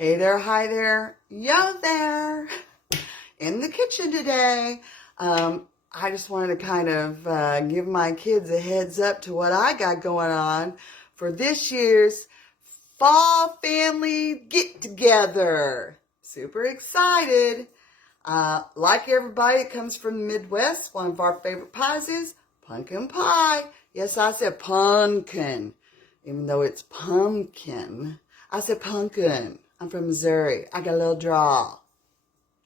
Hey there, hi there, yo there, in the kitchen today. I just wanted to kind of give my kids a heads up to what I got going on for this year's Fall Family Get Together. Super excited. Like everybody, it comes from the Midwest. One of our favorite pies is pumpkin pie. Yes, I said pumpkin, even though it's pumpkin. I said pumpkin. I'm from Missouri. I got a little drawl.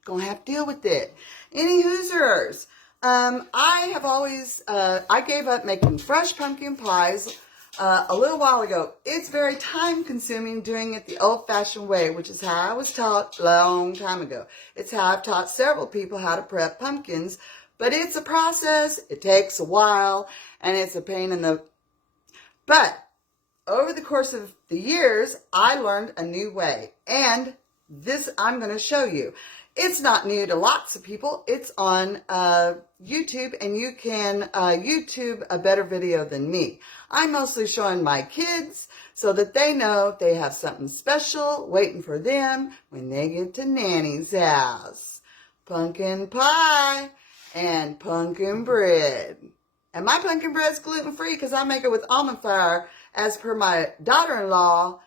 Gonna have to deal with it. Any Hoosers? I have always, I gave up making fresh pumpkin pies a little while ago. It's very time consuming doing it the old fashioned way, which is how I was taught a long time ago. It's how I've taught several people how to prep pumpkins, but it's a process. It takes a while and it's a pain in the, but over the course of the years, I learned a new way, and this I'm going to show you. It's not new to lots of people. It's on YouTube, and you can YouTube a better video than me. I'm mostly showing my kids so that they know they have something special waiting for them when they get to Nanny's house. Pumpkin pie and pumpkin bread. And my pumpkin bread's gluten-free because I make it with almond flour. As per my daughter-in-law,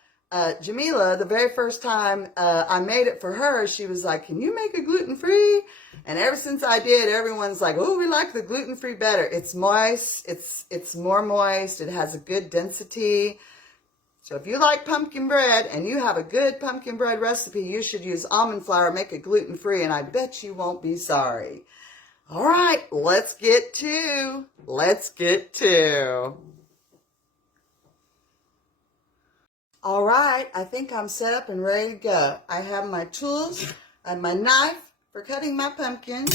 Jamila, the very first time I made it for her, she was like, can you make it gluten-free? And ever since I did, everyone's like, oh, we like the gluten-free better. It's moist. It's more moist. It has a good density. So if you like pumpkin bread and you have a good pumpkin bread recipe, you should use almond flour, make it gluten-free, and I bet you won't be sorry. All right, let's get to. All right, I think I'm set up and ready to go. I have my tools. I have my knife for cutting my pumpkin.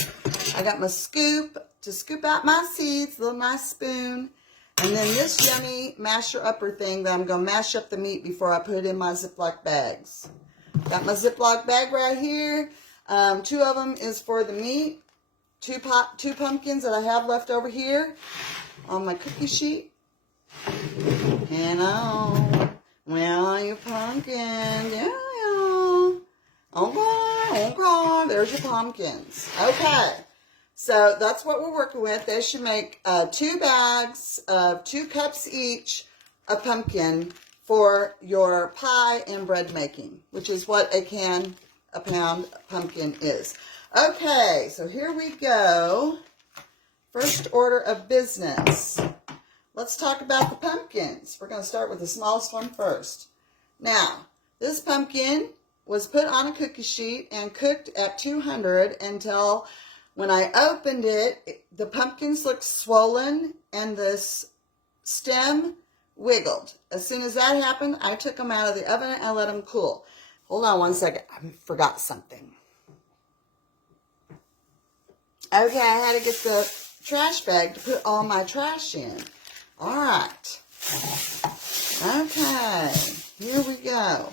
I got my scoop to scoop out my seeds, a little nice spoon. And then this yummy masher upper thing that I'm going to mash up the meat before I put it in my Ziploc bags. Got my Ziploc bag right here. Two of them is for the meat. Two pumpkins that I have left over here on my cookie sheet. And where are you pumpkins? Yeah. Okay. There's your pumpkins. Okay. So that's what we're working with. They should make 2 bags of 2 cups each of pumpkin for your pie and bread making, which is what a pound pumpkin is. Okay, so here we go. First order of business. Let's talk about the pumpkins. We're going to start with the smallest one first. Now, this pumpkin was put on a cookie sheet and cooked at 200 until when I opened it, the pumpkins looked swollen and this stem wiggled. As soon as that happened, I took them out of the oven and I let them cool. Hold on one second. I forgot something. Okay, I had to get the trash bag to put all my trash in. All right. Okay, here we go.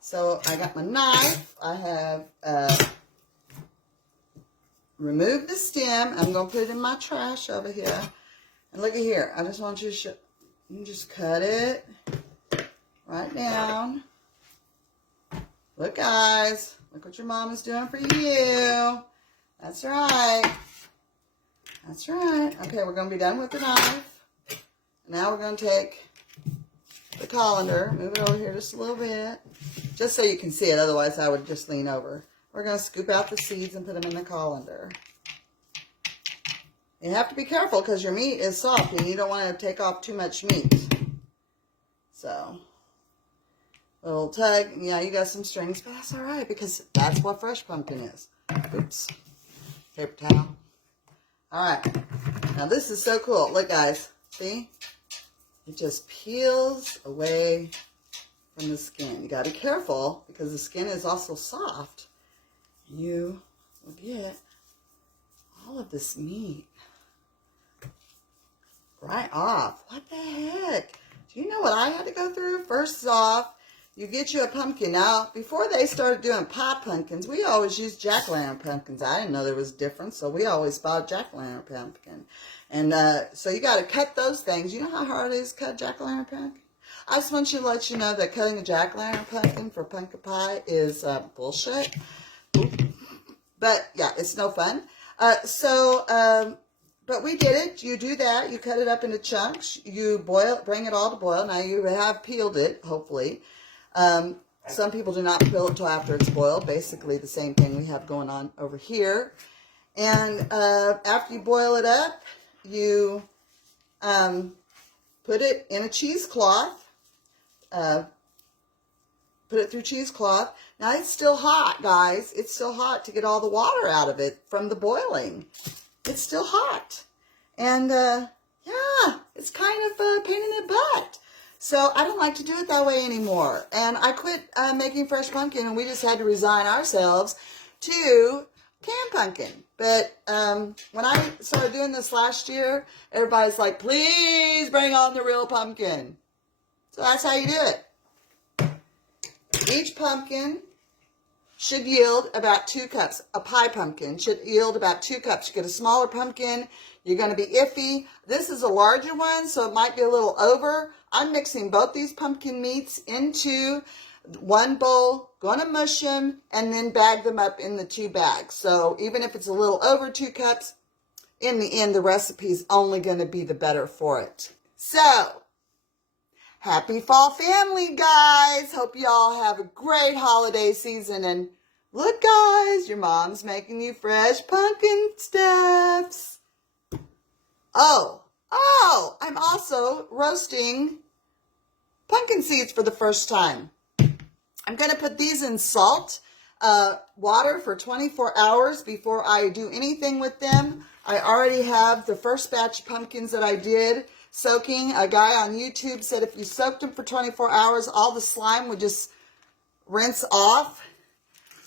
So I got my knife. I have removed the stem. I'm going to put it in my trash over here. And look at here. I just want you to show. You just cut it right down. Look, guys. Look what your mom is doing for you. That's right. That's right. Okay, we're going to be done with the knife. Now we're going to take the colander, move it over here just a little bit, just so you can see it. Otherwise, I would just lean over. We're going to scoop out the seeds and put them in the colander. You have to be careful because your meat is soft and you don't want to take off too much meat. So, a little tug. Yeah, you got some strings, but that's all right because that's what fresh pumpkin is. Oops. Paper towel. All right. Now, this is so cool. Look, guys. See? It just peels away from the skin. You got to be careful because the skin is also soft. You will get all of this meat right off. What the heck? Do you know what I had to go through? First off, you get you a pumpkin. Now, before they started doing pie pumpkins, we always used jack-o'-lantern pumpkins. I didn't know there was a difference, so we always bought jack-o'-lantern pumpkin. And so you got to cut those things. You know how hard it is to cut jack-o'-lantern pumpkin? I just want to let you know that cutting a jack-o'-lantern pumpkin for pumpkin pie is bullshit. But yeah, it's no fun. But we did it. You do that. You cut it up into chunks. You boil, bring it all to boil. Now you have peeled it, hopefully. Some people do not peel it until after it's boiled. Basically the same thing we have going on over here. And after you boil it up, you put it in a cheesecloth. Put it through cheesecloth. Now it's still hot, guys. It's still hot to get all the water out of it from the boiling. It's still hot. And yeah, it's kind of a pain in the butt. So I don't like to do it that way anymore. And I quit making fresh pumpkin, and we just had to resign ourselves to canned pumpkin. But when I started doing this last year, everybody's like, please bring on the real pumpkin. So that's how you do it. Each pumpkin should yield about 2 cups. A pie pumpkin should yield about 2 cups. You get a smaller pumpkin, you're going to be iffy. This is a larger one, so it might be a little over. I'm mixing both these pumpkin meats into one bowl, going to mush them, and then bag them up in the 2 bags. So even if it's a little over 2 cups, in the end, the recipe's only going to be the better for it. So, happy fall family, guys. Hope you all have a great holiday season. And look, guys, your mom's making you fresh pumpkin stuffs. Oh, I'm also roasting pumpkin seeds for the first time. I'm going to put these in salt water for 24 hours before I do anything with them. I already have the first batch of pumpkins that I did soaking. A guy on YouTube said if you soaked them for 24 hours, all the slime would just rinse off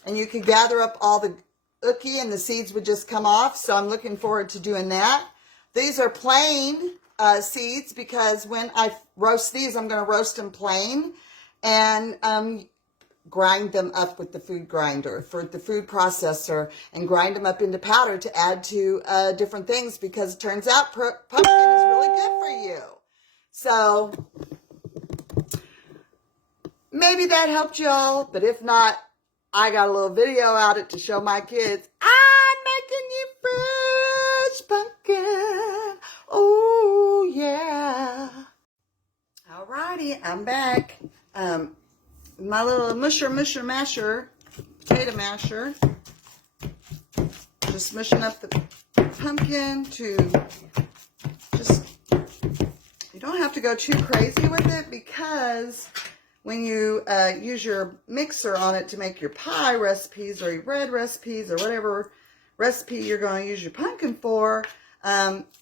and you could gather up all the ookie and the seeds would just come off. So I'm looking forward to doing that. These are plain seeds because when I roast these, I'm going to roast them plain and grind them up with the food grinder, for the food processor, and grind them up into powder to add to different things because it turns out pumpkin is really good for you. So maybe that helped y'all, but if not, I got a little video out it to show my kids. I'm making you fresh pumpkin. Oh, yeah. Alrighty, I'm back. My little masher, potato masher. Just mushing up the pumpkin to just, you don't have to go too crazy with it because when you use your mixer on it to make your pie recipes or your bread recipes or whatever recipe you're going to use your pumpkin for,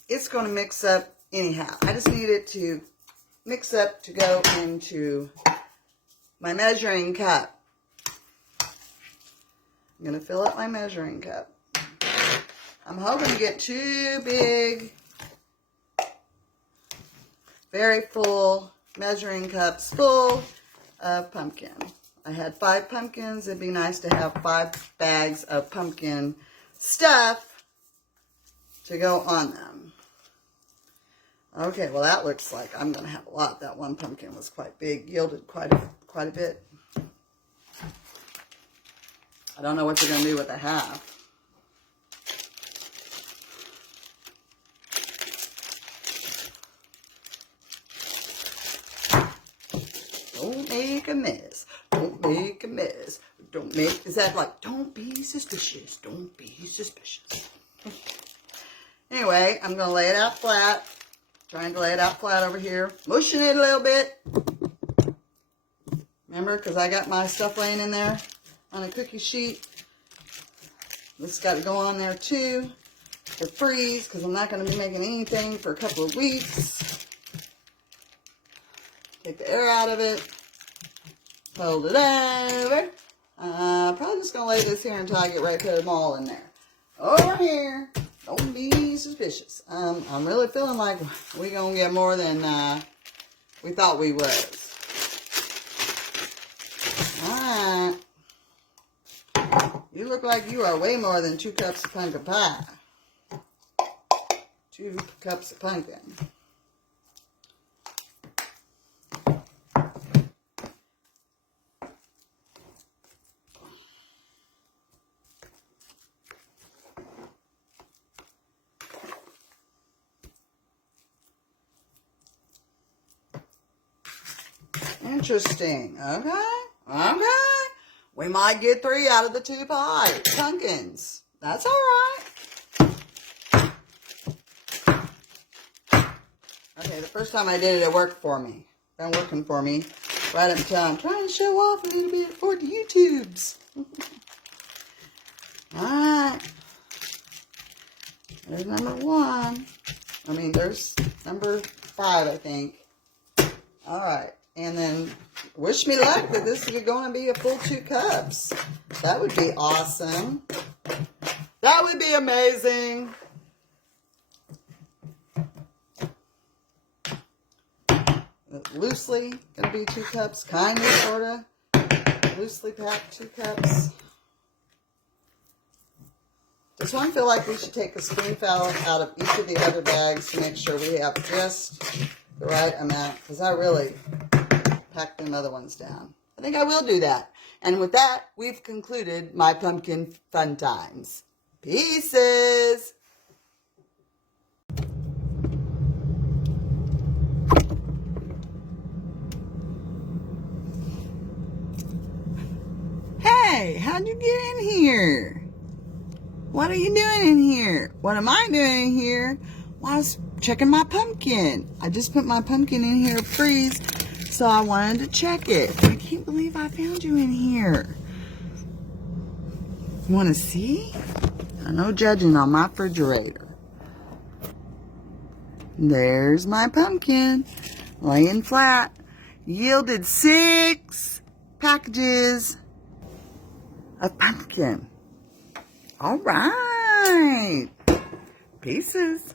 it's going to mix up anyhow. I just need it to mix up to go into my measuring cup. I'm going to fill up my measuring cup. I'm hoping to get 2 big, very full measuring cups full of pumpkin. I had 5 pumpkins. It'd be nice to have 5 bags of pumpkin stuff to go on them. Okay, well that looks like I'm going to have a lot. That one pumpkin was quite big, yielded quite a bit. I don't know what they're going to do with the half. Don't make a mess. Don't make a mess. Don't make, is that like, don't be suspicious. Don't be suspicious. Anyway, I'm going to lay it out flat. Trying to lay it out flat over here. Mushing it a little bit. Remember, because I got my stuff laying in there on a cookie sheet. This got to go on there too to freeze because I'm not going to be making anything for a couple of weeks. Take the air out of it. Fold it over. Probably just going to lay this here until I get ready to put them all in there. Over here. Don't be suspicious. I'm really feeling like we're going to get more than we thought we was. Alright. You look like you are way more than 2 cups of pumpkin pie. 2 cups of pumpkin. Interesting. Okay. Okay. We might get 3 out of the 2 pumpkins. That's all right. Okay, the first time I did it, it worked for me. Been working for me right up until I'm trying to show off a little bit for the YouTubes. Alright. There's number 1. I mean, there's number 5, I think. Alright. And then, wish me luck that this is going to be a full 2 cups. That would be awesome. That would be amazing. Loosely going to be 2 cups. Kind of, sort of. Loosely packed 2 cups. This one, I feel like we should take a spoonful out of each of the other bags to make sure we have just the right amount. Because I really packed them other ones down. I think I will do that. And with that, we've concluded my pumpkin fun times. Pieces! Hey, how'd you get in here? What are you doing in here? What am I doing in here? Well, I was checking my pumpkin. I just put my pumpkin in here to freeze, so I wanted to check it. I can't believe I found you in here. You want to see? No judging on my refrigerator. There's my pumpkin, laying flat. Yielded 6 packages of pumpkin. All right. Pieces.